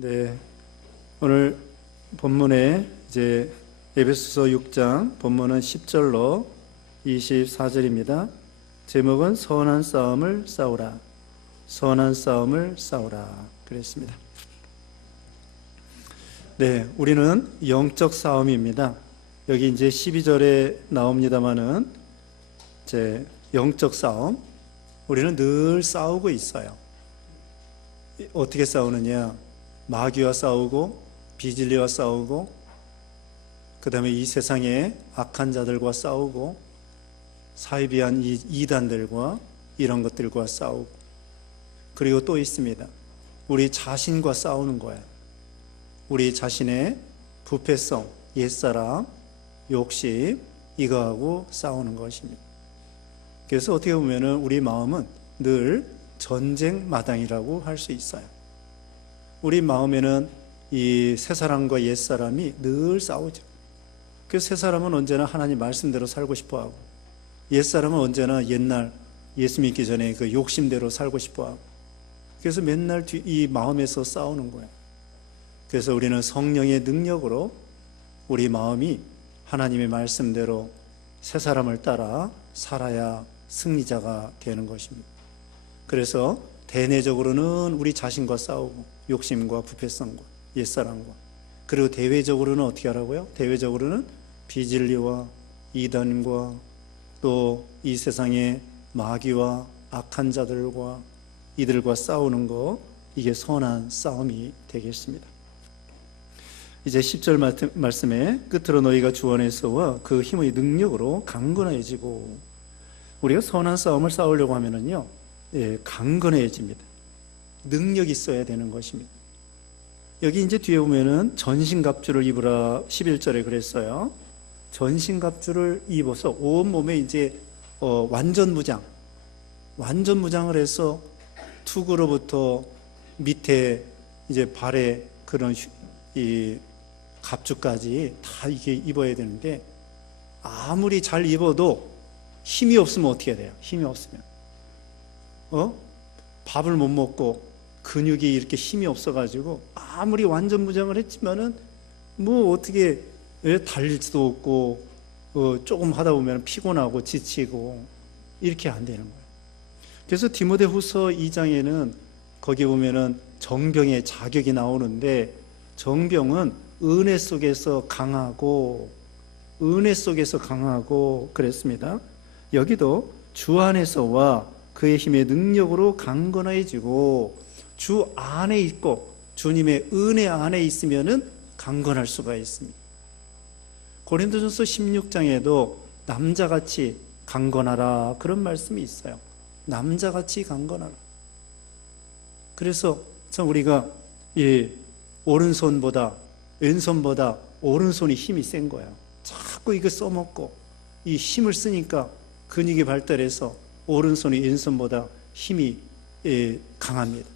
네, 오늘 본문에 이제 에베소서 6장 본문은 10절로 24절입니다. 제목은 선한 싸움을 싸우라. 선한 싸움을 싸우라. 그랬습니다. 네, 우리는 영적 싸움입니다. 여기 이제 12절에 나옵니다만은 이제 영적 싸움, 우리는 늘 싸우고 있어요. 어떻게 싸우느냐? 마귀와 싸우고 비진리와 싸우고 그 다음에 이 세상의 악한 자들과 싸우고 사이비한 이단들과 이런 것들과 싸우고, 그리고 또 있습니다. 우리 자신과 싸우는 거예요. 우리 자신의 부패성, 옛사람, 욕심, 이거하고 싸우는 것입니다. 그래서 어떻게 보면은 우리 마음은 늘 전쟁 마당이라고 할 수 있어요. 우리 마음에는 이 새사람과 옛사람이 늘 싸우죠. 그래서 새사람은 언제나 하나님 말씀대로 살고 싶어하고, 옛사람은 언제나 옛날 예수 믿기 전에 그 욕심대로 살고 싶어하고, 그래서 맨날 이 마음에서 싸우는 거예요. 그래서 우리는 성령의 능력으로 우리 마음이 하나님의 말씀대로 새사람을 따라 살아야 승리자가 되는 것입니다. 그래서 대내적으로는 우리 자신과 싸우고, 욕심과 부패성과 옛사람과, 그리고 대외적으로는 어떻게 하라고요? 대외적으로는 비진리와 이단과 또 이 세상의 마귀와 악한 자들과 이들과 싸우는 거, 이게 선한 싸움이 되겠습니다. 이제 10절 말씀에 끝으로 너희가 주 안에서와 그 힘의 능력으로 강건해지고, 우리가 선한 싸움을 싸우려고 하면은요, 강건해집니다. 능력이 있어야 되는 것입니다. 여기 이제 뒤에 보면은 전신갑주를 입으라 11절에 그랬어요. 전신갑주를 입어서 온몸에 이제 완전 무장을 해서 투구로부터 밑에 이제 발에 그런 이 갑주까지 다 이게 입어야 되는데, 아무리 잘 입어도 힘이 없으면 어떻게 돼요? 힘이 없으면 밥을 못 먹고 근육이 이렇게 힘이 없어가지고 아무리 완전 무장을 했지만은 뭐 어떻게 달릴지도 없고 조금 하다 보면 피곤하고 지치고 이렇게 안 되는 거예요. 그래서 디모데후서 2장에는 거기 보면은 정병의 자격이 나오는데, 정병은 은혜 속에서 강하고 그랬습니다. 여기도 주 안에서와 그의 힘의 능력으로 강건해지고, 주 안에 있고 주님의 은혜 안에 있으면은 강건할 수가 있습니다. 고린도전서 16장에도 남자같이 강건하라, 그런 말씀이 있어요. 남자같이 강건하라. 그래서 참 우리가 이 오른손보다 왼손보다 오른손이 힘이 센 거예요. 자꾸 이거 써먹고 이 힘을 쓰니까 근육이 발달해서 오른손이 왼손보다 힘이 강합니다.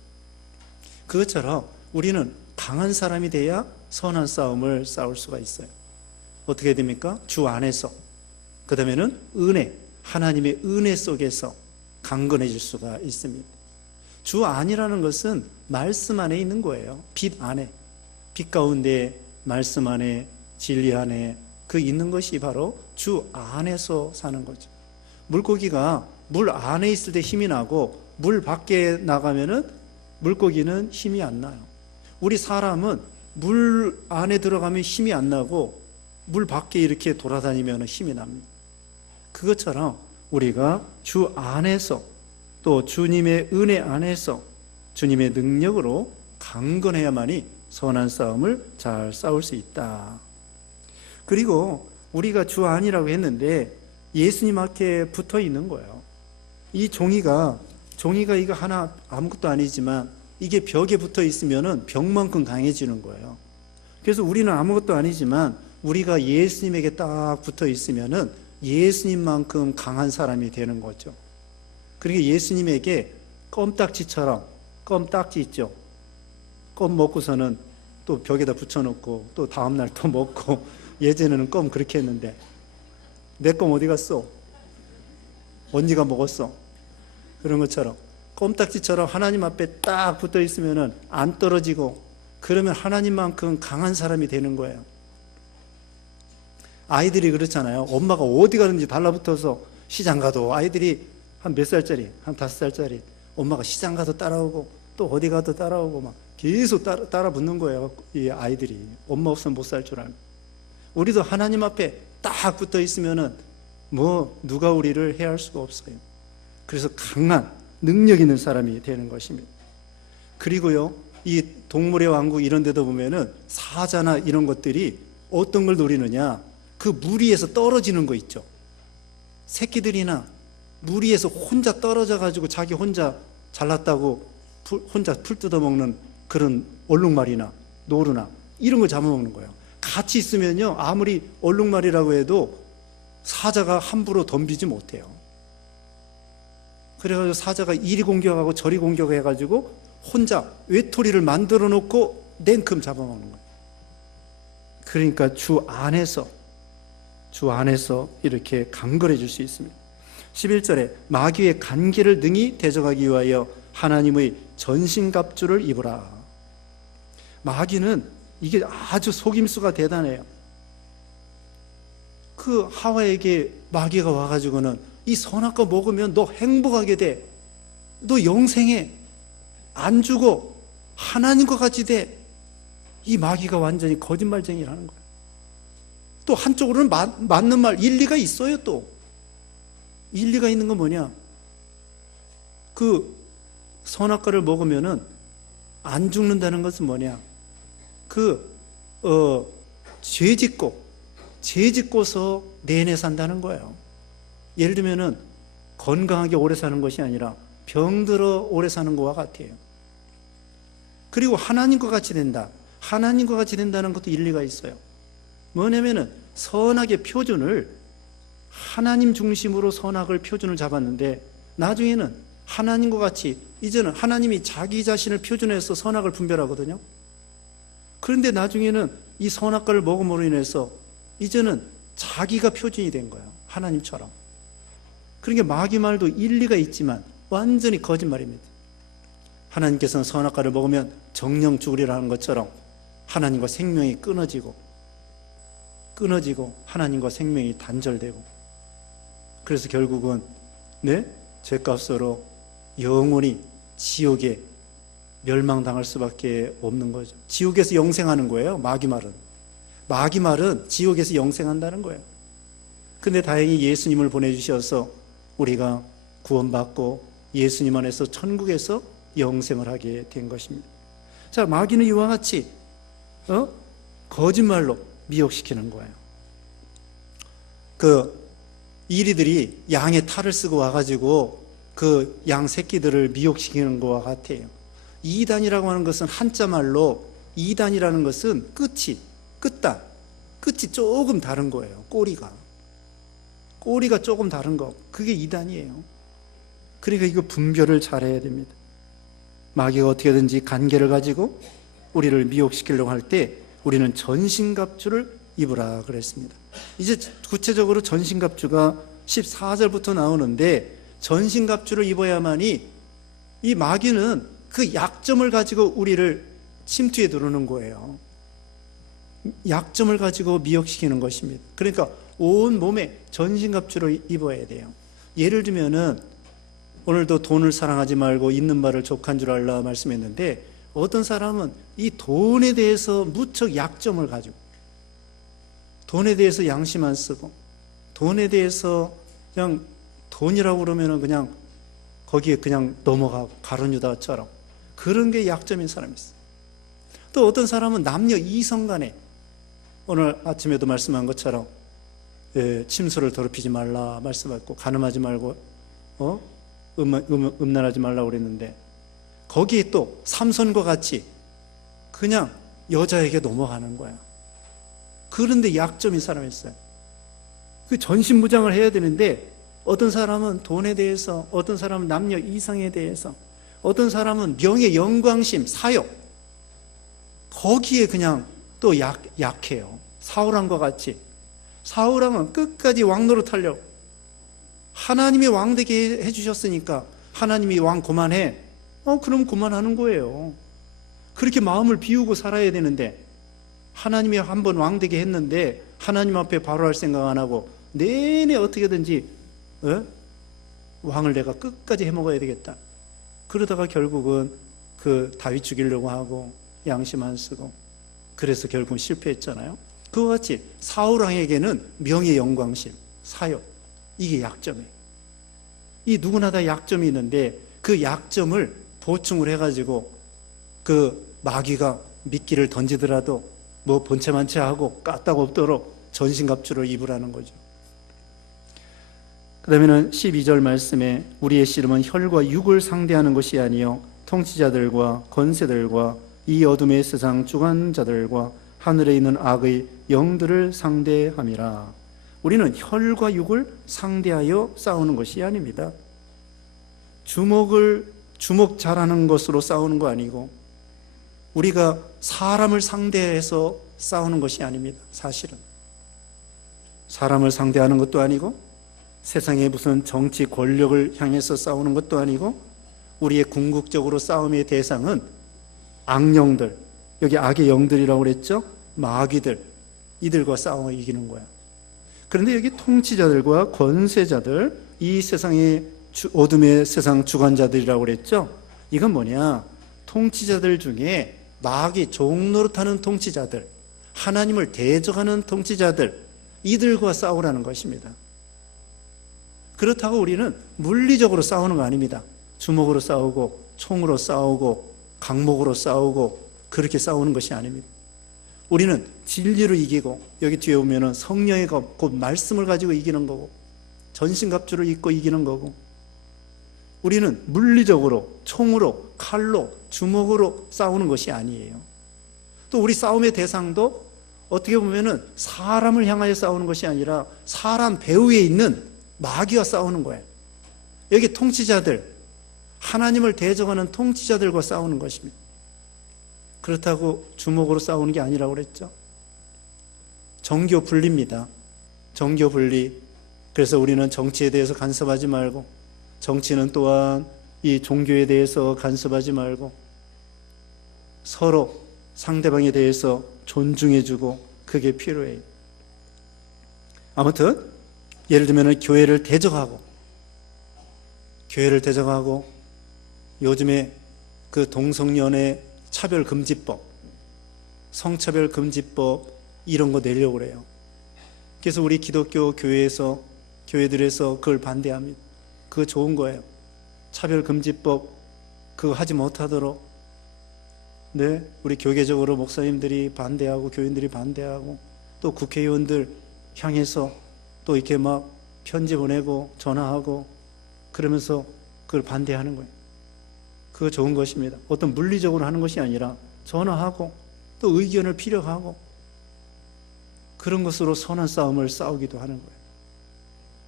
그것처럼 우리는 강한 사람이 돼야 선한 싸움을 싸울 수가 있어요. 어떻게 됩니까? 주 안에서, 그 다음에는 은혜, 하나님의 은혜 속에서 강건해질 수가 있습니다. 주 안이라는 것은 말씀 안에 있는 거예요. 빛 안에, 빛 가운데 말씀 안에, 진리 안에 그 있는 것이 바로 주 안에서 사는 거죠. 물고기가 물 안에 있을 때 힘이 나고 물 밖에 나가면은 물고기는 힘이 안 나요. 우리 사람은 물 안에 들어가면 힘이 안 나고 물 밖에 이렇게 돌아다니면 힘이 납니다. 그것처럼 우리가 주 안에서 또 주님의 은혜 안에서 주님의 능력으로 강건해야만이 선한 싸움을 잘 싸울 수 있다. 그리고 우리가 주 안이라고 했는데 예수님 앞에 붙어 있는 거예요. 이 종이가 이거 하나 아무것도 아니지만 이게 벽에 붙어 있으면은 벽만큼 강해지는 거예요. 그래서 우리는 아무것도 아니지만 우리가 예수님에게 딱 붙어 있으면은 예수님만큼 강한 사람이 되는 거죠. 그리고 예수님에게 껌딱지처럼, 껌딱지 있죠. 껌 먹고서는 또 벽에다 붙여놓고 또 다음날 또 먹고, 예전에는 껌 그렇게 했는데 내 껌 어디 갔어? 언니가 먹었어. 그런 것처럼 껌딱지처럼 하나님 앞에 딱 붙어 있으면은 안 떨어지고 그러면 하나님만큼 강한 사람이 되는 거예요. 아이들이 그렇잖아요. 엄마가 어디 가든지 달라붙어서 시장 가도 아이들이 한 몇 살짜리, 한 5살짜리 엄마가 시장 가도 따라오고 또 어디 가도 따라오고 막 계속 따라 붙는 거예요. 이 아이들이 엄마 없으면 못 살 줄 알고. 우리도 하나님 앞에 딱 붙어 있으면은 뭐 누가 우리를 해할 수가 없어요. 그래서 강한 능력 있는 사람이 되는 것입니다. 그리고요, 이 동물의 왕국 이런 데도 보면은 사자나 이런 것들이 어떤 걸 노리느냐, 그 무리에서 떨어지는 거 있죠. 새끼들이나 무리에서 혼자 떨어져 가지고 자기 혼자 잘났다고 혼자 풀 뜯어먹는 그런 얼룩말이나 노루나 이런 걸 잡아먹는 거예요. 같이 있으면요, 아무리 얼룩말이라고 해도 사자가 함부로 덤비지 못해요. 그래가지고 사자가 이리 공격하고 저리 공격해가지고 혼자 외톨이를 만들어 놓고 냉큼 잡아먹는 거예요. 그러니까 주 안에서 이렇게 강건해 줄 수 있습니다. 11절에 마귀의 간계를 능히 대적하기 위하여 하나님의 전신갑주를 입으라. 마귀는 이게 아주 속임수가 대단해요. 그 하와에게 마귀가 와가지고는 이 선악과 먹으면 너 행복하게 돼, 너 영생해, 안 죽어, 하나님과 같이 돼. 이 마귀가 완전히 거짓말쟁이라는 거예요. 또 한쪽으로는 맞는 말, 일리가 있어요. 또 일리가 있는 건 뭐냐, 그 선악과를 먹으면은 안 죽는다는 것은 뭐냐, 죄 짓고서 내내 산다는 거예요. 예를 들면은 건강하게 오래 사는 것이 아니라 병들어 오래 사는 것과 같아요. 그리고 하나님과 같이 된다. 하나님과 같이 된다는 것도 일리가 있어요. 뭐냐면은 선악의 표준을 하나님 중심으로 선악을 표준을 잡았는데 나중에는 하나님과 같이, 이제는 하나님이 자기 자신을 표준해서 선악을 분별하거든요. 그런데 나중에는 이 선악과를 먹음으로 인해서 이제는 자기가 표준이 된 거예요. 하나님처럼. 그러니까 마귀 말도 일리가 있지만 완전히 거짓말입니다. 하나님께서는 선악과를 먹으면 정령 죽으리라는 것처럼 하나님과 생명이 끊어지고 하나님과 생명이 단절되고, 그래서 결국은 죄값으로 영원히 지옥에 멸망당할 수밖에 없는 거죠. 지옥에서 영생하는 거예요. 마귀 말은 지옥에서 영생한다는 거예요. 근데 다행히 예수님을 보내주셔서 우리가 구원받고 예수님 안에서 천국에서 영생을 하게 된 것입니다. 자, 마귀는 이와 같이 거짓말로 미혹시키는 거예요. 그 이리들이 양의 탈을 쓰고 와가지고 그 양 새끼들을 미혹시키는 것과 같아요. 이단이라고 하는 것은 한자말로, 이단이라는 것은 끝이 조금 다른 거예요. 꼬리가 조금 다른 거, 그게 이단이에요. 그러니까 이거 분별을 잘해야 됩니다. 마귀가 어떻게든지 간계를 가지고 우리를 미혹시키려고 할 때 우리는 전신갑주를 입으라 그랬습니다. 이제 구체적으로 전신갑주가 14절부터 나오는데, 전신갑주를 입어야만이 이 마귀는 그 약점을 가지고 우리를 침투에 들어오는 거예요. 약점을 가지고 미혹시키는 것입니다. 그러니까 온 몸에 전신갑주를 입어야 돼요. 예를 들면은 오늘도 돈을 사랑하지 말고 있는 말을 족한 줄 알라 말씀했는데, 어떤 사람은 이 돈에 대해서 무척 약점을 가지고, 돈에 대해서 양심 안 쓰고, 돈에 대해서 그냥 돈이라고 그러면은 그냥 거기에 그냥 넘어가고 가룟유다처럼 그런 게 약점인 사람이 있어요. 또 어떤 사람은 남녀 이성 간에 오늘 아침에도 말씀한 것처럼 침소를 더럽히지 말라 말씀했고, 간음하지 말고 음란하지 말라고 그랬는데, 거기에 또 삼손과 같이 그냥 여자에게 넘어가는 거야. 그런데 약점인 사람이 있어요. 그 전신무장을 해야 되는데, 어떤 사람은 돈에 대해서, 어떤 사람은 남녀 이성에 대해서, 어떤 사람은 명예, 영광심, 사욕, 거기에 그냥 또 약해요. 사울왕과 같이. 사울왕은 끝까지 왕 노릇하려고, 하나님이 왕 되게 해주셨으니까 하나님이 왕 그만해, 그럼 그만하는 거예요. 그렇게 마음을 비우고 살아야 되는데, 하나님이 한번 왕되게 했는데 하나님 앞에 바로 할 생각 안 하고 내내 어떻게든지 왕을 내가 끝까지 해먹어야 되겠다. 그러다가 결국은 그 다윗 죽이려고 하고 양심 안 쓰고, 그래서 결국은 실패했잖아요. 그와 같이 사울 왕에게는 명예, 영광심, 사욕, 이게 약점이에요. 이 누구나 다 약점이 있는데 그 약점을 보충을 해가지고 그 마귀가 미끼를 던지더라도 뭐 본체만체 하고 까딱 없도록 전신갑주를 입으라는 거죠. 그 다음에는 12절 말씀에 우리의 씨름은 혈과 육을 상대하는 것이 아니요 통치자들과 권세들과 이 어둠의 세상 주관자들과 하늘에 있는 악의 영들을 상대함이라. 우리는 혈과 육을 상대하여 싸우는 것이 아닙니다. 주먹 잘하는 것으로 싸우는 거 아니고, 우리가 사람을 상대해서 싸우는 것이 아닙니다. 사실은 사람을 상대하는 것도 아니고, 세상의 무슨 정치 권력을 향해서 싸우는 것도 아니고, 우리의 궁극적으로 싸움의 대상은 악령들, 여기 악의 영들이라고 그랬죠. 마귀들, 이들과 싸워 이기는 거야. 그런데 여기 통치자들과 권세자들, 이 세상의 어둠의 세상 주관자들이라고 그랬죠. 이건 뭐냐, 통치자들 중에 마귀 종노릇하는 통치자들, 하나님을 대적하는 통치자들, 이들과 싸우라는 것입니다. 그렇다고 우리는 물리적으로 싸우는 거 아닙니다. 주먹으로 싸우고 총으로 싸우고 강목으로 싸우고 그렇게 싸우는 것이 아닙니다. 우리는 진리로 이기고, 여기 뒤에 보면은 성령의 곧 말씀을 가지고 이기는 거고, 전신갑주를 입고 이기는 거고, 우리는 물리적으로 총으로 칼로 주먹으로 싸우는 것이 아니에요. 또 우리 싸움의 대상도 어떻게 보면은 사람을 향하여 싸우는 것이 아니라 사람 배후에 있는 마귀와 싸우는 거예요. 여기 통치자들, 하나님을 대적하는 통치자들과 싸우는 것입니다. 그렇다고 주먹으로 싸우는 게 아니라고 그랬죠. 정교 분리입니다. 정교 분리. 그래서 우리는 정치에 대해서 간섭하지 말고, 정치는 또한 이 종교에 대해서 간섭하지 말고, 서로 상대방에 대해서 존중해주고, 그게 필요해요. 아무튼 예를 들면 교회를 대적하고 요즘에 그 동성연애 차별금지법, 성차별금지법 이런 거 내려고 그래요. 그래서 우리 기독교 교회들에서 그걸 반대합니다. 그거 좋은 거예요. 차별금지법 그거 하지 못하도록, 네, 우리 교계적으로 목사님들이 반대하고 교인들이 반대하고 또 국회의원들 향해서 또 이렇게 막 편지 보내고 전화하고 그러면서 그걸 반대하는 거예요. 그거 좋은 것입니다. 어떤 물리적으로 하는 것이 아니라 전화하고 또 의견을 피력하고 그런 것으로 선한 싸움을 싸우기도 하는 거예요.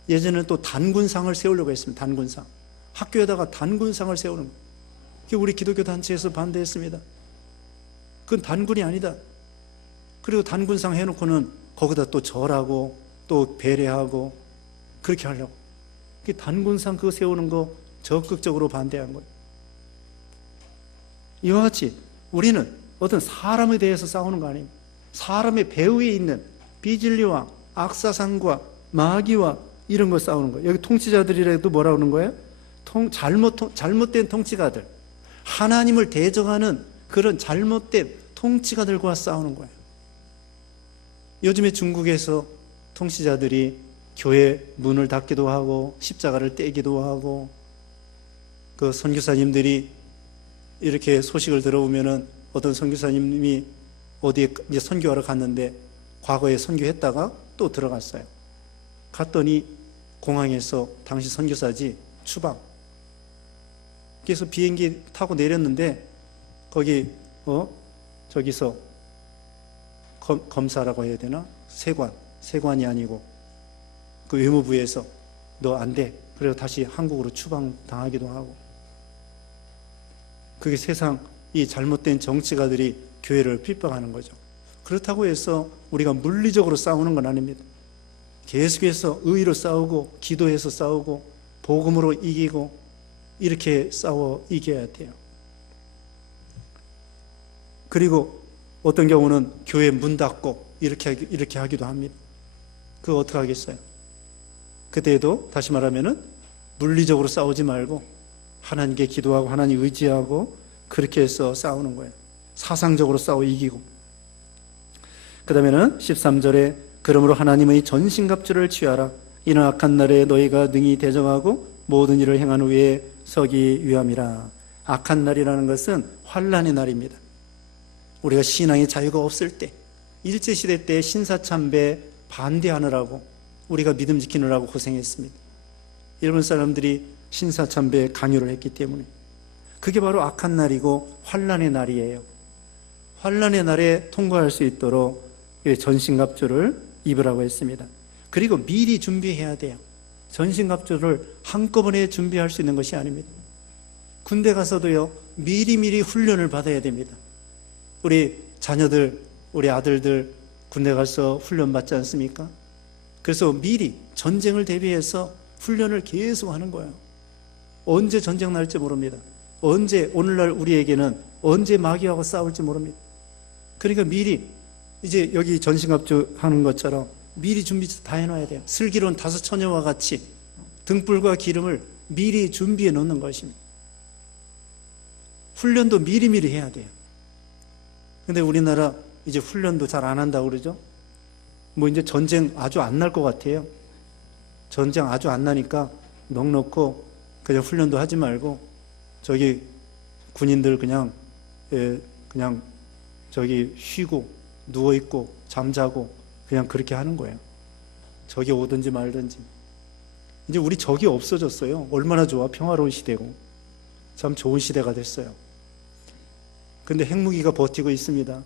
예전에는 또 단군상을 세우려고 했습니다. 단군상. 학교에다가 단군상을 세우는 거예요. 그게 우리 기독교 단체에서 반대했습니다. 그건 단군이 아니다. 그리고 단군상 해놓고는 거기다 또 절하고 또 배례하고 그렇게 하려고. 단군상 그거 세우는 거 적극적으로 반대한 거예요. 이와 같이 우리는 어떤 사람에 대해서 싸우는 거 아닙니다. 사람의 배후에 있는 비진리와 악사상과 마귀와 이런 거 싸우는 거예요. 여기 통치자들이라도 뭐라 그러는 거예요? 잘못된 통치가들, 하나님을 대적하는 그런 잘못된 통치가들과 싸우는 거예요. 요즘에 중국에서 통치자들이 교회 문을 닫기도 하고 십자가를 떼기도 하고, 그 선교사님들이 이렇게 소식을 들어보면은 어떤 선교사님이 어디에 이제 선교하러 갔는데 과거에 선교했다가 또 들어갔어요. 갔더니 공항에서 당시 선교사지 추방. 그래서 비행기 타고 내렸는데 거기 저기서 검사라고 해야 되나? 세관이 아니고 그 외무부에서 너 안 돼. 그래서 다시 한국으로 추방 당하기도 하고. 그게 세상 이 잘못된 정치가들이 교회를 핍박하는 거죠. 그렇다고 해서 우리가 물리적으로 싸우는 건 아닙니다. 계속해서 의로 싸우고 기도해서 싸우고 복음으로 이기고 이렇게 싸워 이겨야 돼요. 그리고 어떤 경우는 교회 문 닫고 이렇게 하기도 합니다. 그거 어떻게 하겠어요? 그때에도 다시 말하면은 물리적으로 싸우지 말고 하나님께 기도하고 하나님 의지하고 그렇게 해서 싸우는 거예요. 사상적으로 싸워 이기고. 그 다음에는 13절에 그러므로 하나님의 전신갑주를 취하라. 이는 악한 날에 너희가 능히 대적하고 모든 일을 행한 후에 서기 위함이라. 악한 날이라는 것은 환난의 날입니다. 우리가 신앙의 자유가 없을 때, 일제시대 때 신사참배 반대하느라고 우리가 믿음 지키느라고 고생했습니다. 일본 사람들이 신사참배에 강요를 했기 때문에. 그게 바로 악한 날이고 환난의 날이에요. 환난의 날에 통과할 수 있도록 전신갑주를 입으라고 했습니다. 그리고 미리 준비해야 돼요. 전신갑주를 한꺼번에 준비할 수 있는 것이 아닙니다. 군대 가서도요, 미리미리 훈련을 받아야 됩니다. 우리 자녀들, 우리 아들들 군대 가서 훈련 받지 않습니까? 그래서 미리 전쟁을 대비해서 훈련을 계속 하는 거예요. 언제 전쟁 날지 모릅니다. 언제, 오늘날 우리에게는 언제 마귀하고 싸울지 모릅니다. 그러니까 미리, 이제 여기 전신갑주 하는 것처럼 미리 준비 다 해놔야 돼요. 슬기로운 5처녀와 같이 등불과 기름을 미리 준비해 놓는 것입니다. 훈련도 미리미리 해야 돼요. 근데 우리나라 이제 훈련도 잘 안 한다고 그러죠? 뭐 이제 전쟁 아주 안 날 것 같아요. 전쟁 아주 안 나니까 넉넉고 그냥 훈련도 하지 말고 저기 군인들 그냥 저기 쉬고 누워있고 잠자고 그냥 그렇게 하는 거예요. 적이 오든지 말든지. 이제 우리 적이 없어졌어요. 얼마나 좋아. 평화로운 시대고 참 좋은 시대가 됐어요. 근데 핵무기가 버티고 있습니다.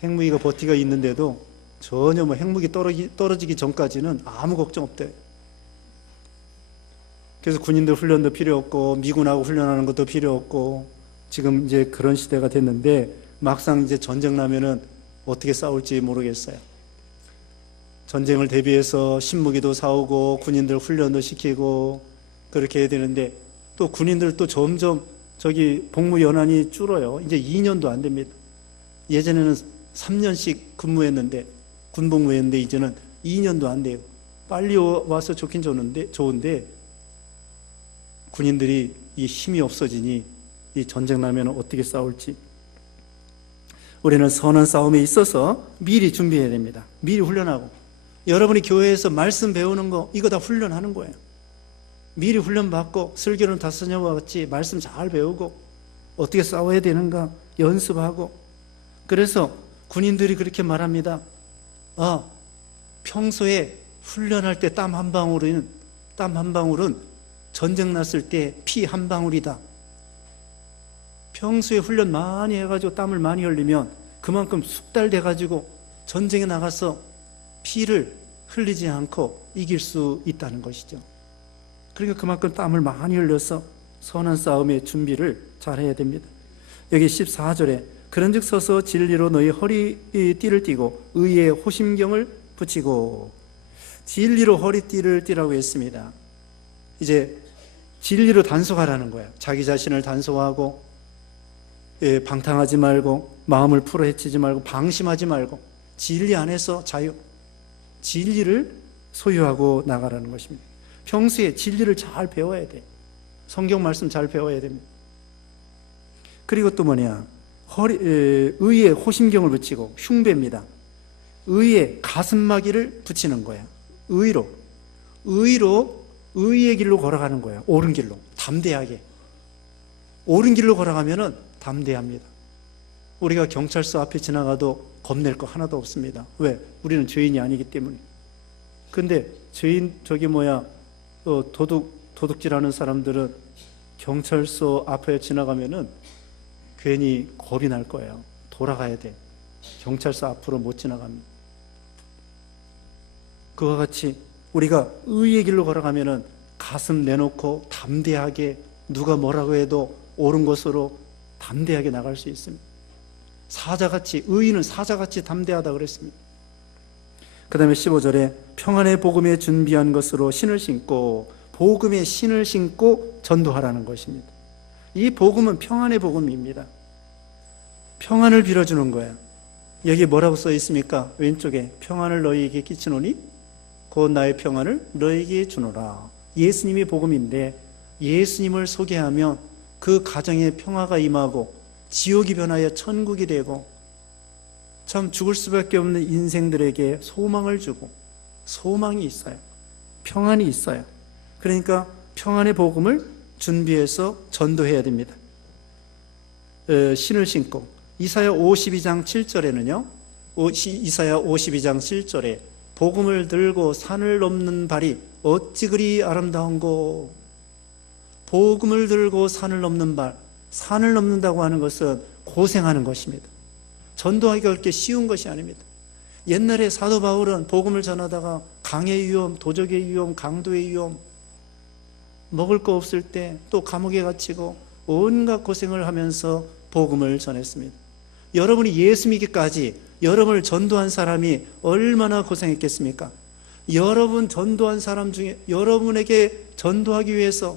핵무기가 버티고 있는데도 전혀 뭐 핵무기 떨어지기 전까지는 아무 걱정 없대요. 그래서 군인들 훈련도 필요 없고 미군하고 훈련하는 것도 필요 없고 지금 이제 그런 시대가 됐는데 막상 이제 전쟁 나면은 어떻게 싸울지 모르겠어요. 전쟁을 대비해서 신무기도 사오고 군인들 훈련도 시키고 그렇게 해야 되는데 또 군인들 점점 저기 복무 연한이 줄어요. 이제 2년도 안 됩니다. 예전에는 3년씩 근무했는데 군복무했는데 이제는 2년도 안 돼요. 빨리 와서 좋긴 좋은데 군인들이 이 힘이 없어지니 이 전쟁 나면 어떻게 싸울지. 우리는 선한 싸움에 있어서 미리 준비해야 됩니다. 미리 훈련하고. 여러분이 교회에서 말씀 배우는 거 이거 다 훈련하는 거예요. 미리 훈련받고 슬기로운 5처녀와 같이 말씀 잘 배우고 어떻게 싸워야 되는가 연습하고. 그래서 군인들이 그렇게 말합니다. 평소에 훈련할 때 땀 한 방울은 전쟁 났을 때 피 한 방울이다. 평소에 훈련 많이 해가지고 땀을 많이 흘리면 그만큼 숙달돼가지고 전쟁에 나가서 피를 흘리지 않고 이길 수 있다는 것이죠. 그러니까 그만큼 땀을 많이 흘려서 선한 싸움의 준비를 잘 해야 됩니다. 여기 14절에 그런즉 서서 진리로 너희 허리띠를 띠고 의의 호심경을 붙이고. 진리로 허리띠를 띠라고 했습니다. 이제 진리로 단속하라는 거예요. 자기 자신을 단속하고 방탕하지 말고 마음을 풀어헤치지 말고 방심하지 말고 진리 안에서 자유, 진리를 소유하고 나가라는 것입니다. 평소에 진리를 잘 배워야 돼. 성경 말씀 잘 배워야 됩니다. 그리고 또 의에 호심경을 붙이고 흉배입니다. 의에 가슴마기를 붙이는 거예요. 의의 길로 걸어가는 거예요. 옳은 길로 담대하게. 옳은 길로 걸어가면은 담대합니다. 우리가 경찰서 앞에 지나가도 겁낼 거 하나도 없습니다. 왜? 우리는 죄인이 아니기 때문에. 근데 도둑질하는 사람들은 경찰서 앞에 지나가면은 괜히 겁이 날 거예요. 돌아가야 돼. 경찰서 앞으로 못 지나갑니다. 그와 같이 우리가 의의 길로 걸어가면은 가슴 내놓고 담대하게 누가 뭐라고 해도 옳은 것으로 담대하게 나갈 수 있습니다. 사자같이, 의인은 사자같이 담대하다 그랬습니다. 그 다음에 15절에 평안의 복음에 준비한 것으로 신을 신고, 복음의 신을 신고 전도하라는 것입니다. 이 복음은 평안의 복음입니다. 평안을 빌어주는 거예요. 여기 뭐라고 써 있습니까? 왼쪽에 평안을 너희에게 끼치노니 곧 나의 평안을 너희에게 주노라. 예수님이 복음인데 예수님을 소개하면 그 가정에 평화가 임하고 지옥이 변하여 천국이 되고 참 죽을 수밖에 없는 인생들에게 소망을 주고 소망이 있어요. 평안이 있어요. 그러니까 평안의 복음을 준비해서 전도해야 됩니다. 신을 신고 이사야 52장 7절에는요. 이사야 52장 7절에 복음을 들고 산을 넘는 발이 어찌 그리 아름다운고. 복음을 들고 산을 넘는 발, 산을 넘는다고 하는 것은 고생하는 것입니다. 전도하기가 그렇게 쉬운 것이 아닙니다. 옛날에 사도 바울은 복음을 전하다가 강의 위험, 도적의 위험, 강도의 위험, 먹을 거 없을 때 또 감옥에 갇히고 온갖 고생을 하면서 복음을 전했습니다. 여러분이 예수 믿기까지 여러분을 전도한 사람이 얼마나 고생했겠습니까? 여러분 전도한 사람 중에 여러분에게 전도하기 위해서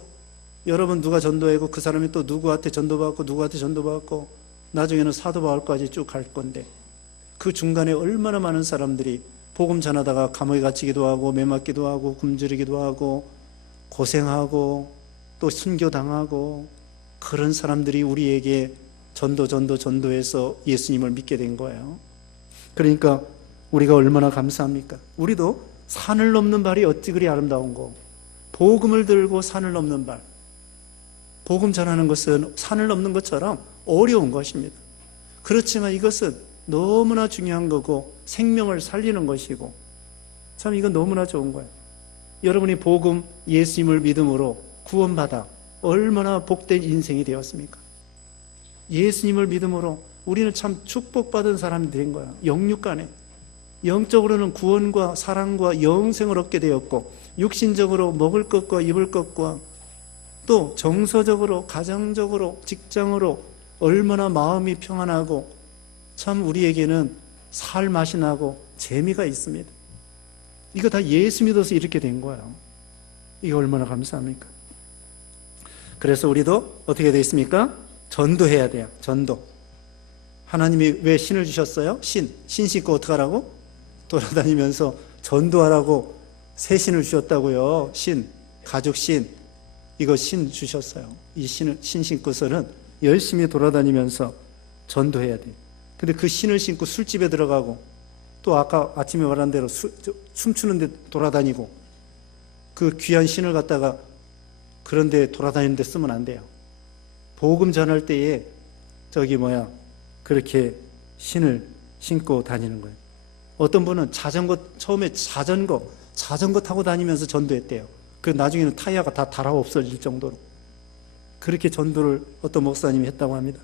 여러분 누가 전도하고 그 사람이 또 누구한테 전도받고 누구한테 전도받고 나중에는 사도 바울까지 쭉 갈 건데 그 중간에 얼마나 많은 사람들이 복음 전하다가 감옥에 갇히기도 하고 매 맞기도 하고 굶주리기도 하고 고생하고 또 순교당하고 그런 사람들이 우리에게 전도해서 예수님을 믿게 된 거예요. 그러니까 우리가 얼마나 감사합니까? 우리도 산을 넘는 발이 어찌 그리 아름다운고. 복음을 들고 산을 넘는 발. 복음 전하는 것은 산을 넘는 것처럼 어려운 것입니다. 그렇지만 이것은 너무나 중요한 거고 생명을 살리는 것이고 참 이건 너무나 좋은 거예요. 여러분이 복음 예수님을 믿음으로 구원받아 얼마나 복된 인생이 되었습니까? 예수님을 믿음으로 우리는 참 축복받은 사람이 된 거야. 영육간에 영적으로는 구원과 사랑과 영생을 얻게 되었고 육신적으로 먹을 것과 입을 것과 또 정서적으로 가정적으로 직장으로 얼마나 마음이 평안하고 참 우리에게는 살 맛이 나고 재미가 있습니다. 이거 다 예수 믿어서 이렇게 된 거예요. 이거 얼마나 감사합니까? 그래서 우리도 어떻게 되어 있습니까? 전도해야 돼요. 전도. 하나님이 왜 신을 주셨어요? 신 신고 어떻게 하라고? 돌아다니면서 전도하라고 새 신을 주셨다고요. 신, 가죽 신, 이거 신 주셨어요. 이 신을 신 신고서는 열심히 돌아다니면서 전도해야 돼요. 근데 그 신을 신고 술집에 들어가고 또 아까 아침에 말한 대로 춤추는 데 돌아다니고 그 귀한 신을 갖다가 그런 데 돌아다니는 데 쓰면 안 돼요. 복음 전할 때에 그렇게 신을 신고 다니는 거예요. 어떤 분은 처음에 자전거 타고 다니면서 전도했대요. 그 나중에는 타이어가 다 달아 없어질 정도로 그렇게 전도를 어떤 목사님이 했다고 합니다.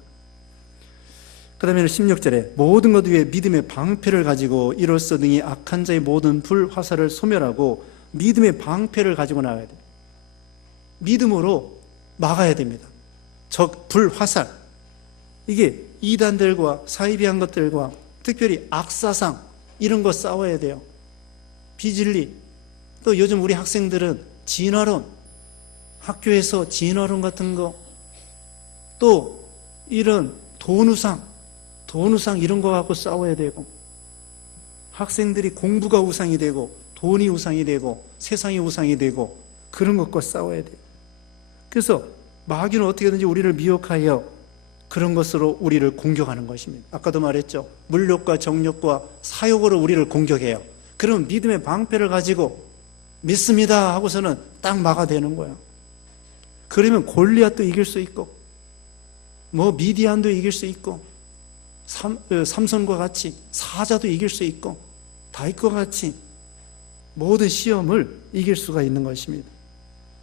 그 다음에 16절에 모든 것 위에 믿음의 방패를 가지고 이로써 등이 악한 자의 모든 불 화살을 소멸하고 믿음의 방패를 가지고 나가야 돼요. 믿음으로 막아야 됩니다. 적 불 화살, 이게 이단들과 사이비한 것들과 특별히 악사상 이런 거 싸워야 돼요. 비진리, 또 요즘 우리 학생들은 진화론, 학교에서 진화론 같은 거, 또 이런 돈우상 이런 거 갖고 싸워야 되고, 학생들이 공부가 우상이 되고 돈이 우상이 되고 세상이 우상이 되고 그런 것과 싸워야 돼요. 그래서 마귀는 어떻게든지 우리를 미혹하여 그런 것으로 우리를 공격하는 것입니다. 아까도 말했죠. 물욕과 정욕과 사욕으로 우리를 공격해요. 그럼 믿음의 방패를 가지고 믿습니다 하고서는 딱 막아대는 거예요. 그러면 골리앗도 이길 수 있고 미디안도 이길 수 있고 삼손과 같이 사자도 이길 수 있고 다윗과 같이 모든 시험을 이길 수가 있는 것입니다.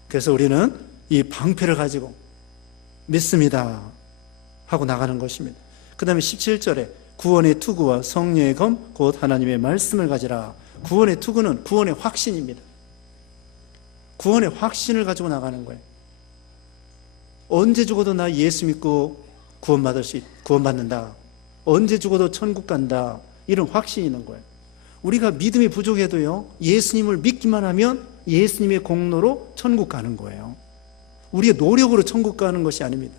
그래서 우리는 이 방패를 가지고 믿습니다 하고 나가는 것입니다. 그 다음에 17절에 구원의 투구와 성령의 검 곧 하나님의 말씀을 가지라. 구원의 투구는 구원의 확신입니다. 구원의 확신을 가지고 나가는 거예요. 언제 죽어도 나 예수 믿고 구원받는다. 언제 죽어도 천국 간다. 이런 확신이 있는 거예요. 우리가 믿음이 부족해도요, 예수님을 믿기만 하면 예수님의 공로로 천국 가는 거예요. 우리의 노력으로 천국 가는 것이 아닙니다.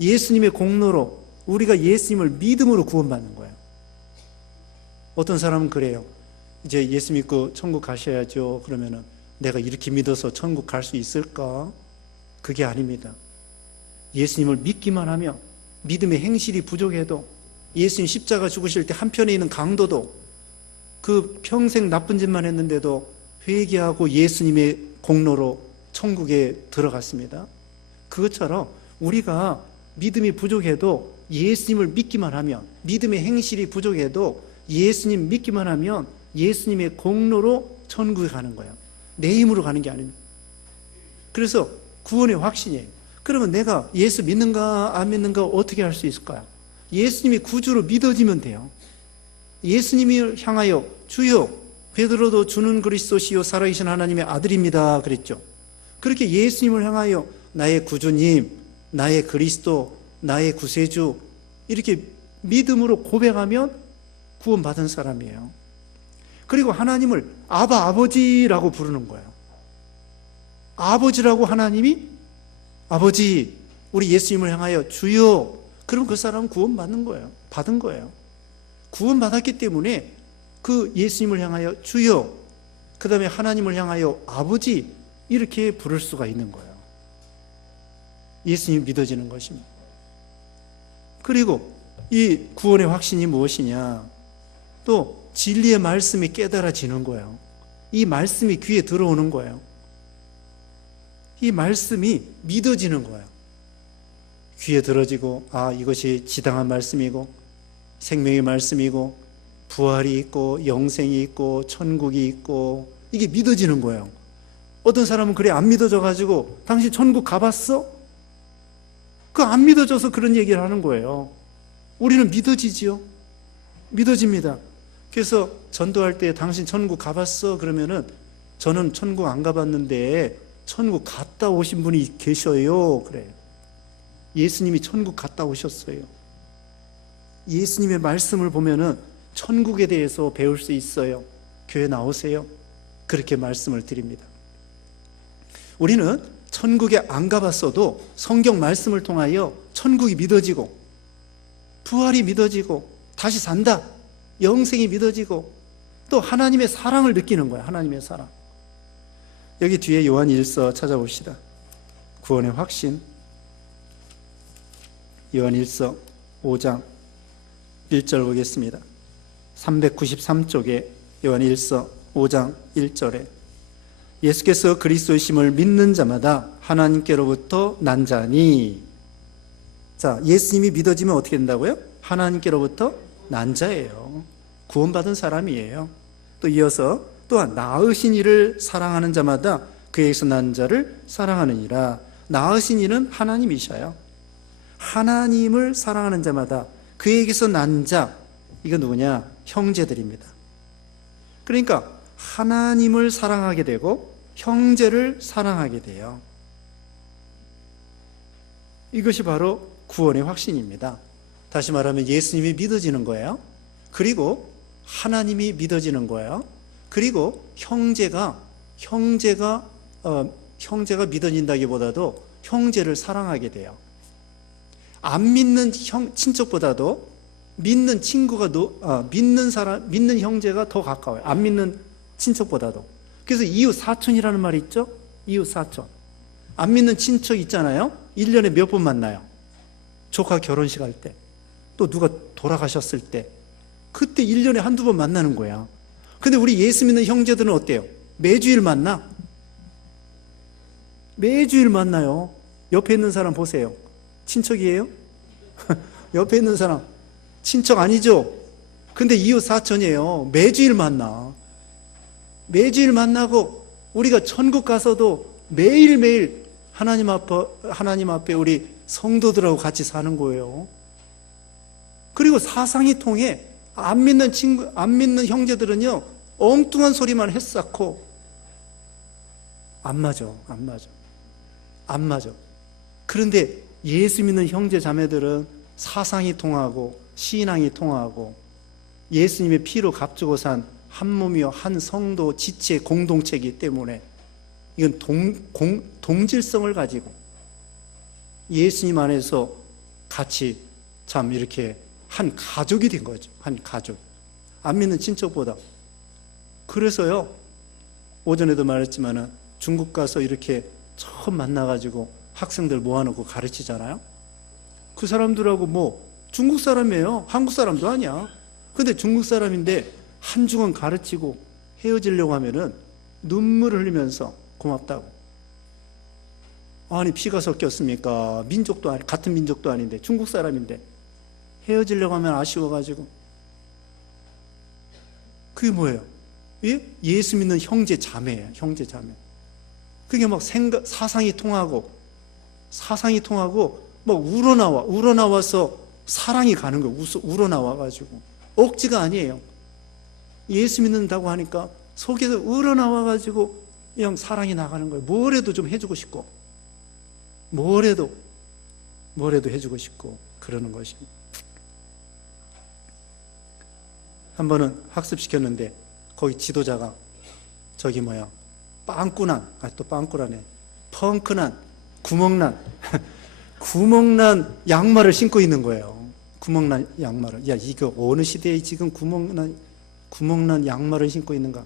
예수님의 공로로 우리가 예수님을 믿음으로 구원받는 거예요. 어떤 사람은 그래요. 이제 예수 믿고 천국 가셔야죠. 그러면은 내가 이렇게 믿어서 천국 갈 수 있을까? 그게 아닙니다. 예수님을 믿기만 하면, 믿음의 행실이 부족해도, 예수님 십자가 죽으실 때 한편에 있는 강도도 그 평생 나쁜 짓만 했는데도 회개하고 예수님의 공로로 천국에 들어갔습니다. 그것처럼 우리가 믿음이 부족해도 예수님을 믿기만 하면, 믿음의 행실이 부족해도 예수님 믿기만 하면 예수님의 공로로 천국에 가는 거예요. 내 힘으로 가는 게 아닙니다. 그래서 구원의 확신이에요. 그러면 내가 예수 믿는가 안 믿는가 어떻게 할 수 있을까요? 예수님이 구주로 믿어지면 돼요. 예수님을 향하여 주여, 베드로도 주는 그리스도시요 살아계신 하나님의 아들입니다 그랬죠. 그렇게 예수님을 향하여 나의 구주님, 나의 그리스도, 나의 구세주, 이렇게 믿음으로 고백하면 구원받은 사람이에요. 그리고 하나님을 아버지라고 부르는 거예요. 아버지라고 하나님이, 아버지, 우리 예수님을 향하여 주여, 그럼 그 사람은 구원받는 거예요. 받은 거예요. 구원받았기 때문에 그 예수님을 향하여 주여, 그 다음에 하나님을 향하여 아버지, 이렇게 부를 수가 있는 거예요. 예수님이 믿어지는 것입니다. 그리고 이 구원의 확신이 무엇이냐? 또 진리의 말씀이 깨달아지는 거예요. 이 말씀이 귀에 들어오는 거예요. 이 말씀이 믿어지는 거예요. 귀에 들어지고, 아, 이것이 지당한 말씀이고 생명의 말씀이고 부활이 있고 영생이 있고 천국이 있고, 이게 믿어지는 거예요. 어떤 사람은 그래 안 믿어져 가지고 당신 천국 가봤어? 그 안 믿어져서 그런 얘기를 하는 거예요. 우리는 믿어지지요. 믿어집니다. 그래서 전도할 때 당신 천국 가봤어? 그러면은 저는 천국 안 가봤는데 천국 갔다 오신 분이 계셔요. 그래요. 예수님이 천국 갔다 오셨어요. 예수님의 말씀을 보면은 천국에 대해서 배울 수 있어요. 교회 나오세요. 그렇게 말씀을 드립니다. 우리는 천국에 안 가봤어도 성경 말씀을 통하여 천국이 믿어지고 부활이 믿어지고 다시 산다, 영생이 믿어지고 또 하나님의 사랑을 느끼는 거야. 하나님의 사랑. 여기 뒤에 요한 1서 찾아봅시다. 구원의 확신. 요한 1서 5장 1절 보겠습니다. 393쪽에 요한 1서 5장 1절에 예수께서 그리스도이심을 믿는 자마다 하나님께로부터 난 자니. 자, 예수님이 믿어지면 어떻게 된다고요? 하나님께로부터 난 자예요. 구원받은 사람이에요. 또 이어서 또한 낳으신 이를 사랑하는 자마다 그에게서 난 자를 사랑하느니라. 낳으신 이는 하나님이셔요. 하나님을 사랑하는 자마다 그에게서 난 자, 이건 누구냐? 형제들입니다. 그러니까 하나님을 사랑하게 되고 형제를 사랑하게 돼요. 이것이 바로 구원의 확신입니다. 다시 말하면 예수님이 믿어지는 거예요. 그리고 하나님이 믿어지는 거예요. 그리고 형제가 믿어진다기보다도 형제를 사랑하게 돼요. 안 믿는 친척보다도 믿는 친구가 믿는 형제가 더 가까워요. 안 믿는 친척보다도. 그래서 이웃 사촌이라는 말이 있죠. 이웃 사촌. 안 믿는 친척 있잖아요. 1년에 몇 번 만나요. 조카 결혼식 할 때, 또 누가 돌아가셨을 때, 그때 1년에 한두 번 만나는 거야. 근데 우리 예수 믿는 형제들은 어때요? 매주일 만나? 매주일 만나요. 옆에 있는 사람 보세요. 친척이에요? 옆에 있는 사람 친척 아니죠? 근데 이웃 사촌이에요. 매주일 만나. 매주일 만나고 우리가 천국 가서도 매일매일 하나님 앞에 우리 성도들하고 같이 사는 거예요. 그리고 사상이 통해 안 믿는 형제들은요, 엉뚱한 소리만 했었고, 안 맞아. 그런데 예수 믿는 형제 자매들은 사상이 통하고, 신앙이 통하고, 예수님의 피로 값주고 산 한 몸이요, 한 성도 지체 공동체이기 때문에, 이건 동질성을 가지고 예수님 안에서 같이 참 이렇게 한 가족이 된 거죠. 한 가족. 안 믿는 친척보다. 그래서요, 오전에도 말했지만은 중국 가서 이렇게 처음 만나가지고 학생들 모아놓고 가르치잖아요. 그 사람들하고 뭐 중국 사람이에요. 한국 사람도 아니야. 근데 중국 사람인데 한 주간 가르치고 헤어지려고 하면은 눈물을 흘리면서 고맙다고. 아니, 피가 섞였습니까? 민족도 아니, 같은 민족도 아닌데, 중국 사람인데 헤어지려고 하면 아쉬워가지고. 그게 뭐예요? 예? 예수 믿는 형제 자매예요. 형제 자매. 그게 막 사상이 통하고 막 우러나와서 사랑이 가는 거예요. 우러나와가지고. 억지가 아니에요. 예수 믿는다고 하니까 속에서 우러나와가지고 그냥 사랑이 나가는 거예요. 뭐래도 좀 해주고 싶고, 뭐래도 해주고 싶고, 그러는 것입니다. 한 번은 학습시켰는데, 거기 지도자가 빵꾸라네. 펑크난, 구멍난 양말을 신고 있는 거예요. 구멍난 양말을. 야, 이거 어느 시대에 지금 구멍난 양말을 신고 있는가?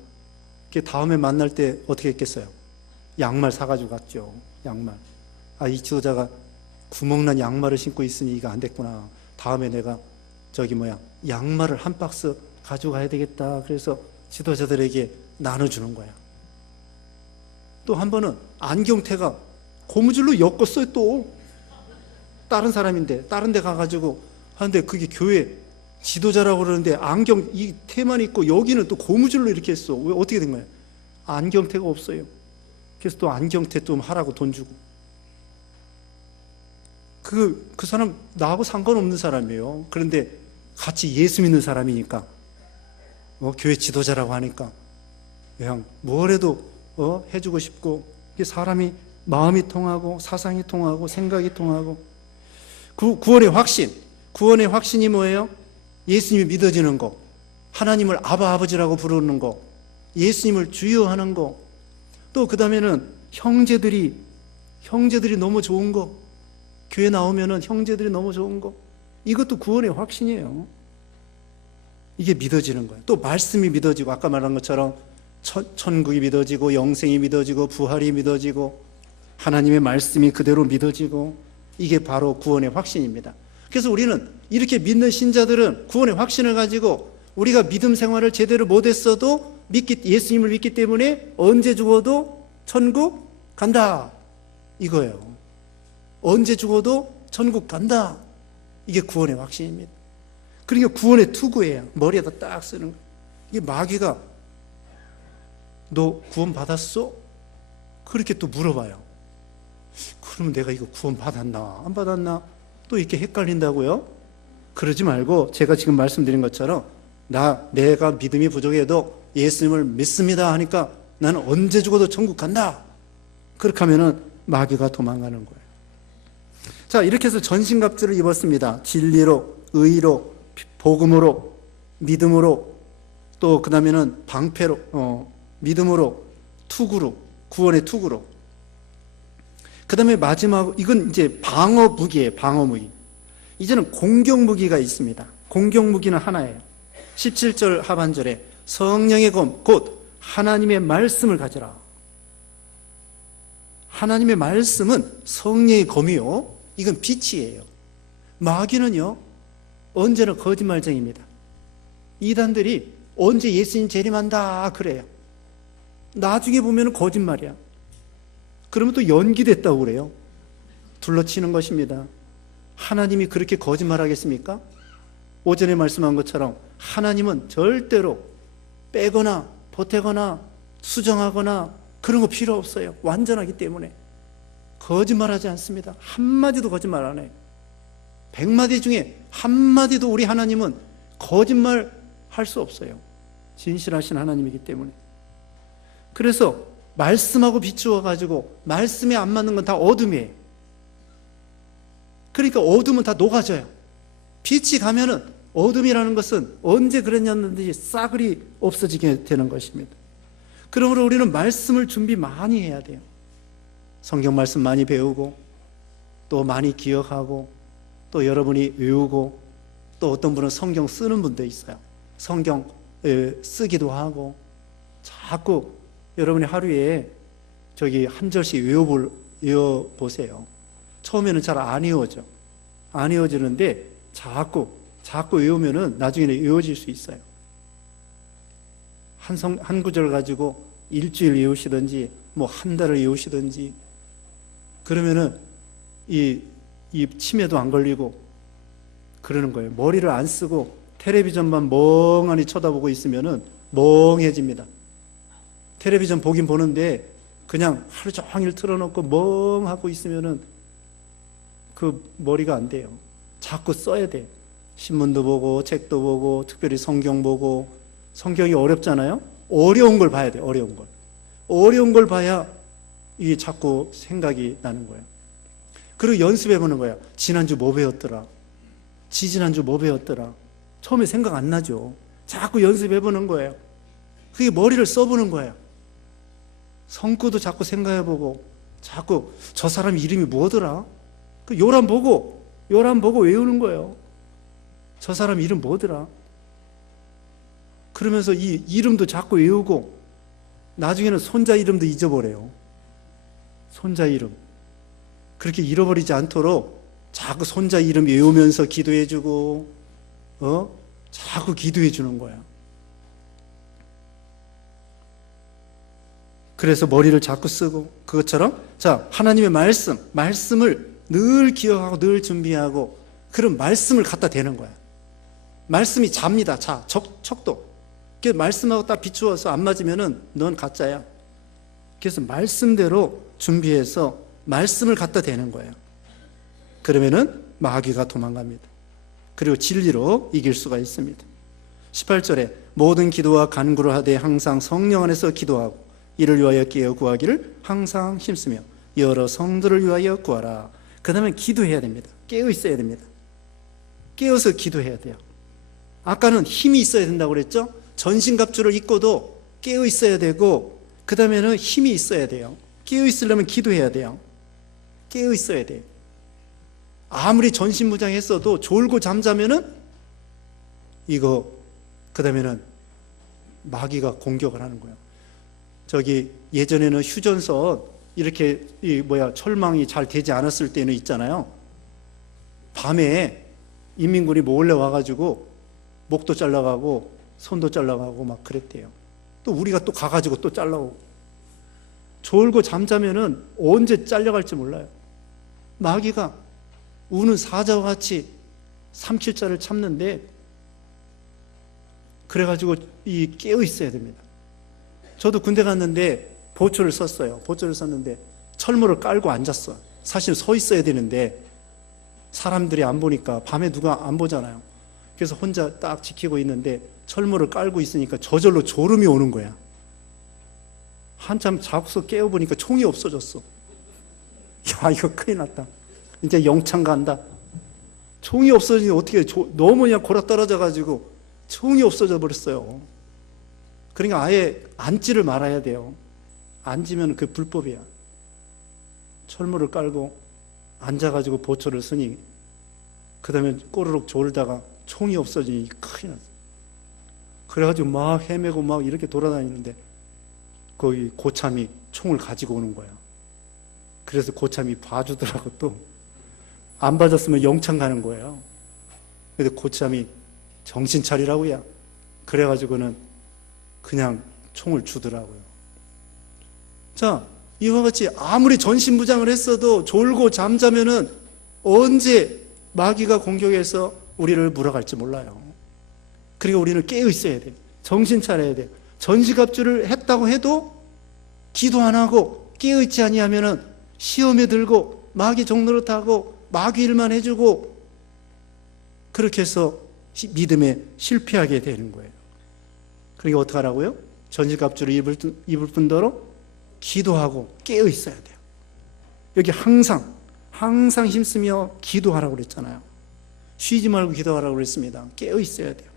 다음에 만날 때 어떻게 했겠어요? 양말 사가지고 갔죠. 양말. 아, 이 지도자가 구멍난 양말을 신고 있으니 이거 안 됐구나. 다음에 내가 양말을 한 박스 가져가야 되겠다. 그래서 지도자들에게 나눠주는 거야. 또 한 번은 안경테가 고무줄로 엮었어요. 또 다른 사람인데 다른 데 가가지고 하는데 그게 교회 지도자라고 그러는데 안경 이 테만 있고 여기는 또 고무줄로 이렇게 했어. 왜 어떻게 된 거야? 안경테가 없어요. 그래서 또 안경테 좀 하라고 돈 주고. 그 사람 나하고 상관없는 사람이에요. 그런데 같이 예수 믿는 사람이니까 교회 지도자라고 하니까 그냥 뭐래도 해주고 싶고, 사람이 마음이 통하고 사상이 통하고 생각이 통하고. 구원의 확신이 뭐예요? 예수님이 믿어지는 거, 하나님을 아버지라고 부르는 거, 예수님을 주여 하는 거. 또 그 다음에는 형제들이 너무 좋은 거, 교회 나오면은 형제들이 너무 좋은 거. 이것도 구원의 확신이에요. 이게 믿어지는 거예요. 또 말씀이 믿어지고, 아까 말한 것처럼 천국이 믿어지고, 영생이 믿어지고, 부활이 믿어지고, 하나님의 말씀이 그대로 믿어지고, 이게 바로 구원의 확신입니다. 그래서 우리는 이렇게 믿는 신자들은 구원의 확신을 가지고 우리가 믿음 생활을 제대로 못했어도 예수님을 믿기 때문에 언제 죽어도 천국 간다, 이거예요. 언제 죽어도 천국 간다. 이게 구원의 확신입니다. 그러니까 구원의 투구예요. 머리에다 딱 쓰는 거예요. 이게 마귀가 너 구원 받았어? 그렇게 또 물어봐요. 그러면 내가 이거 구원 받았나 안 받았나 또 이렇게 헷갈린다고요? 그러지 말고 제가 지금 말씀드린 것처럼 내가 믿음이 부족해도 예수님을 믿습니다 하니까 나는 언제 죽어도 천국 간다. 그렇게 하면은 마귀가 도망가는 거예요. 자, 이렇게 해서 전신갑주를 입었습니다. 진리로, 의로, 복음으로, 믿음으로, 또 그 다음에는 방패로, 믿음으로, 투구로, 구원의 투구로. 그 다음에 마지막, 이건 이제 방어 무기예요. 방어 무기. 이제는 공격 무기가 있습니다. 공격 무기는 하나예요. 17절 하반절에 성령의 검, 곧 하나님의 말씀을 가져라. 하나님의 말씀은 성령의 검이요, 이건 빛이에요. 마귀는요, 언제나 거짓말쟁이입니다. 이단들이 언제 예수님 재림한다 그래요. 나중에 보면 거짓말이야. 그러면 또 연기됐다고 그래요. 둘러치는 것입니다. 하나님이 그렇게 거짓말하겠습니까? 오전에 말씀한 것처럼 하나님은 절대로 빼거나 보태거나 수정하거나 그런 거 필요 없어요. 완전하기 때문에 거짓말하지 않습니다. 한마디도 거짓말 안 해요. 100마디 중에 한마디도 우리 하나님은 거짓말 할 수 없어요. 진실하신 하나님이기 때문에. 그래서 말씀하고 비추어가지고 말씀에 안 맞는 건 다 어둠이에요. 그러니까 어둠은 다 녹아져요. 빛이 가면은 어둠이라는 것은 언제 그랬냐는지 싸그리 없어지게 되는 것입니다. 그러므로 우리는 말씀을 준비 많이 해야 돼요. 성경 말씀 많이 배우고 또 많이 기억하고 또 여러분이 외우고, 또 어떤 분은 성경 쓰는 분도 있어요. 성경 쓰기도 하고, 자꾸 여러분이 하루에 한 절씩 외워보세요. 처음에는 잘 안 외워져. 안 외워지는데 자꾸 외우면은 나중에는 외워질 수 있어요. 한 구절 가지고 일주일 외우시든지, 뭐 한 달을 외우시든지, 그러면은 이 치매도 안 걸리고 그러는 거예요. 머리를 안 쓰고 텔레비전만 멍하니 쳐다보고 있으면은 멍해집니다. 텔레비전 보긴 보는데 그냥 하루 종일 틀어놓고 멍하고 있으면은 그 머리가 안 돼요. 자꾸 써야 돼. 신문도 보고 책도 보고 특별히 성경 보고. 성경이 어렵잖아요. 어려운 걸 봐야 돼. 어려운 걸 봐야 이게 자꾸 생각이 나는 거예요. 그리고 연습해 보는 거예요. 지난주 뭐 배웠더라, 지지난주 뭐 배웠더라. 처음에 생각 안 나죠. 자꾸 연습해 보는 거예요. 그게 머리를 써보는 거예요. 성구도 자꾸 생각해 보고, 자꾸 저 사람 이름이 뭐더라, 그 요람 보고 외우는 거예요. 저 사람 이름 뭐더라. 그러면서 이 이름도 자꾸 외우고, 나중에는 손자 이름도 잊어버려요. 손자 이름. 그렇게 잃어버리지 않도록 자꾸 손자 이름 외우면서 기도해주고, 자꾸 기도해주는 거야. 그래서 머리를 자꾸 쓰고, 그것처럼 하나님의 말씀을 늘 기억하고 늘 준비하고, 그런 말씀을 갖다 대는 거야. 말씀이 잡니다. 척도. 그래서 말씀하고 딱 비추어서 안 맞으면은 넌 가짜야. 그래서 말씀대로 준비해서 말씀을 갖다 대는 거예요. 그러면은 마귀가 도망갑니다. 그리고 진리로 이길 수가 있습니다. 18절에 모든 기도와 간구를 하되 항상 성령 안에서 기도하고 이를 위하여 깨어 구하기를 항상 힘쓰며 여러 성들을 위하여 구하라. 그 다음에 기도해야 됩니다. 깨어 있어야 됩니다. 깨어서 기도해야 돼요. 아까는 힘이 있어야 된다고 그랬죠? 전신갑주를 입고도 깨어 있어야 되고, 그 다음에는 힘이 있어야 돼요. 깨어 있으려면 기도해야 돼요. 깨어 있어야 돼요. 아무리 전신무장했어도 졸고 잠자면은 그 다음에는 마귀가 공격을 하는 거예요. 예전에는 휴전선 이렇게 철망이 잘 되지 않았을 때는 있잖아요. 밤에 인민군이 몰래 와가지고 목도 잘라가고 손도 잘라가고 막 그랬대요. 또 우리가 또 가가지고 또 잘라오고. 졸고 잠자면은 언제 잘려갈지 몰라요. 마귀가 우는 사자와 같이 삼킬자를 참는데, 그래가지고 깨어 있어야 됩니다. 저도 군대 갔는데 보초를 썼어요. 보초를 썼는데 철문을 깔고 앉았어. 사실 서 있어야 되는데 사람들이 안 보니까, 밤에 누가 안 보잖아요. 그래서 혼자 딱 지키고 있는데 철문을 깔고 있으니까 저절로 졸음이 오는 거야. 한참 자고서 깨어보니까 총이 없어졌어. 야, 이거 큰일 났다. 이제 영창 간다. 총이 없어지니 어떻게 너무 그냥 골아 떨어져가지고 총이 없어져 버렸어요. 그러니까 아예 앉지를 말아야 돼요. 앉으면 그 불법이야. 철문을 깔고 앉아가지고 보초를 쓰니, 그 다음에 꼬르륵 졸다가 총이 없어지니 큰일 났어. 그래가지고 막 헤매고 막 이렇게 돌아다니는데 거기 고참이 총을 가지고 오는 거야. 그래서 고참이 봐주더라고. 또 안 봐줬으면 영창 가는 거예요. 그래서 고참이 정신 차리라고야. 그래가지고는 그냥 총을 주더라고요. 이와 같이 아무리 전신무장을 했어도 졸고 잠자면은 언제 마귀가 공격해서 우리를 물어갈지 몰라요. 그리고 우리는 깨어 있어야 돼요. 정신 차려야 돼요. 전시갑주를 했다고 해도 기도 안 하고 깨어 있지 아니하면은 시험에 들고 마귀 종노릇하고 마귀 일만 해주고, 그렇게 해서 믿음에 실패하게 되는 거예요. 그러니까 어떻게 하라고요? 전시갑주를 입을 뿐더러 기도하고 깨어 있어야 돼요. 여기 항상 힘쓰며 기도하라고 그랬잖아요. 쉬지 말고 기도하라고 그랬습니다. 깨어 있어야 돼요.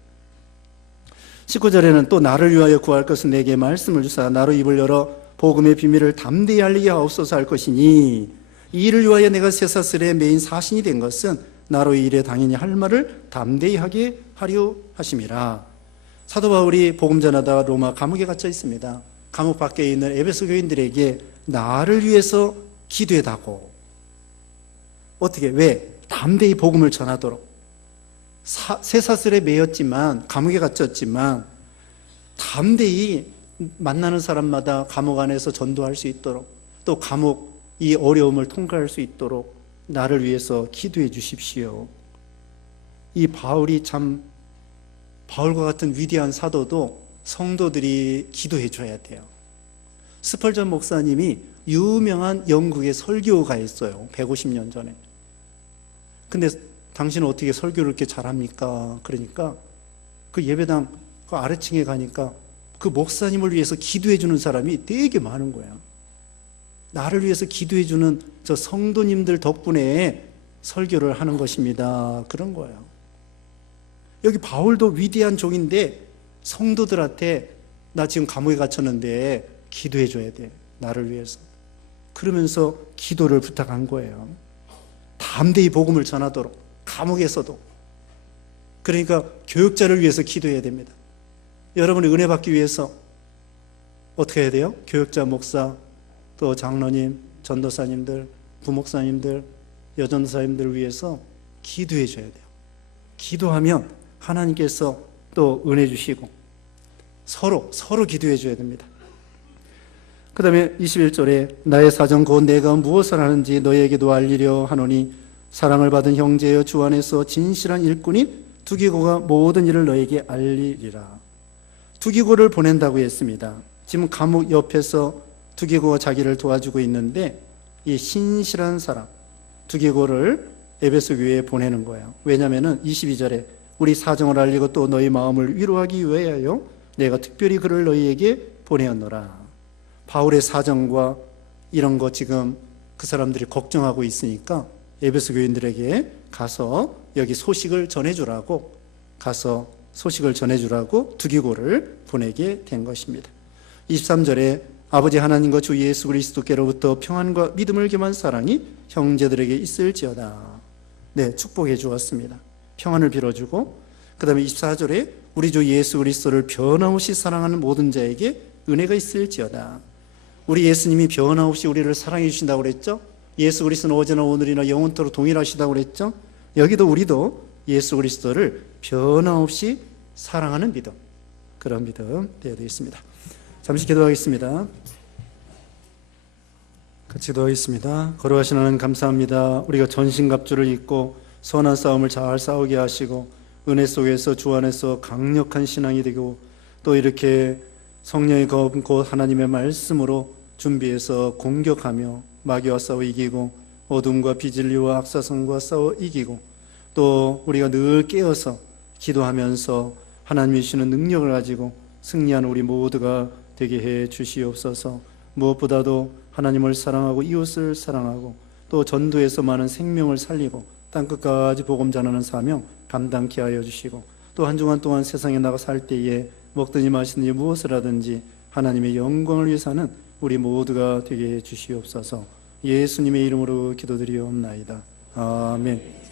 19절에는 또 나를 위하여 구할 것은 내게 말씀을 주사 나로 입을 열어 복음의 비밀을 담대히 알리게 하옵소서 할 것이니, 이 일을 위하여 내가 쇠사슬에 매인 사신이 된 것은 나로 일에 당연히 할 말을 담대히 하게 하려 하심이라. 사도 바울이 복음 전하다가 로마 감옥에 갇혀 있습니다. 감옥 밖에 있는 에베소 교인들에게 나를 위해서 기도해다고. 어떻게? 왜? 담대히 복음을 전하도록. 쇠사슬에 매였지만, 감옥에 갇혔지만 담대히 만나는 사람마다 감옥 안에서 전도할 수 있도록, 또 감옥 이 어려움을 통과할 수 있도록 나를 위해서 기도해 주십시오. 이 바울이 참, 바울과 같은 위대한 사도도 성도들이 기도해 줘야 돼요. 스펄전 목사님이 유명한 영국의 설교가였어요. 150년 전에. 근데 당신은 어떻게 설교를 이렇게 잘합니까? 그러니까 그 예배당 그 아래층에 가니까 그 목사님을 위해서 기도해 주는 사람이 되게 많은 거야. 나를 위해서 기도해 주는 저 성도님들 덕분에 설교를 하는 것입니다. 그런 거예요. 여기 바울도 위대한 종인데 성도들한테 나 지금 감옥에 갇혔는데 기도해 줘야 돼. 나를 위해서. 그러면서 기도를 부탁한 거예요. 담대히 복음을 전하도록. 감옥에서도. 그러니까 교역자를 위해서 기도해야 됩니다. 여러분이 은혜 받기 위해서 어떻게 해야 돼요? 교역자, 목사, 또 장로님, 전도사님들, 부목사님들, 여전도사님들을 위해서 기도해 줘야 돼요. 기도하면 하나님께서 또 은혜 주시고 서로 기도해 줘야 됩니다. 그 다음에 21절에 나의 사정 곧 내가 무엇을 하는지 너희에게도 알리려 하노니 사랑을 받은 형제여 주 안에서 진실한 일꾼인 두기고가 모든 일을 너에게 알리리라. 두기고를 보낸다고 했습니다. 지금 감옥 옆에서 두기고가 자기를 도와주고 있는데 이 신실한 사람 두기고를 에베소 교회에 보내는 거예요. 왜냐하면 22절에 우리 사정을 알리고 또 너희 마음을 위로하기 위하여 내가 특별히 그를 너희에게 보내었노라. 바울의 사정과 이런 거 지금 그 사람들이 걱정하고 있으니까 에베소 교인들에게 가서 여기 소식을 전해주라고, 가서 소식을 전해주라고 두기고를 보내게 된 것입니다. 23절에 아버지 하나님과 주 예수 그리스도께로부터 평안과 믿음을 겸한 사랑이 형제들에게 있을지어다. 네, 축복해 주었습니다. 평안을 빌어주고, 그 다음에 24절에 우리 주 예수 그리스도를 변함없이 사랑하는 모든 자에게 은혜가 있을지어다. 우리 예수님이 변함없이 우리를 사랑해 주신다고 그랬죠? 예수 그리스도는 어제나 오늘이나 영원토록 동일하시다고 그랬죠? 여기도 우리도 예수 그리스도를 변함없이 사랑하는 믿음, 그런 믿음 되어야 되겠습니다. 잠시 기도하겠습니다. 같이 기도하겠습니다. 거룩하신 하나님 감사합니다. 우리가 전신갑주를 입고 선한 싸움을 잘 싸우게 하시고 은혜 속에서 주 안에서 강력한 신앙이 되고 또 이렇게 성령의 검 곧 하나님의 말씀으로 준비해서 공격하며 마귀와 싸워 이기고 어둠과 비진리와 악사성과 싸워 이기고 또 우리가 늘 깨어서 기도하면서 하나님이 주시는 능력을 가지고 승리하는 우리 모두가 되게 해 주시옵소서. 무엇보다도 하나님을 사랑하고 이웃을 사랑하고 또 전도에서 많은 생명을 살리고 땅끝까지 복음 전하는 사명 감당케 하여 주시고 또 한 주간 동안 세상에 나가 살 때에 먹든지 마시든지 무엇을 하든지 하나님의 영광을 위해 사는 우리 모두가 되게 해 주시옵소서. 예수님의 이름으로 기도드리옵나이다. 아멘.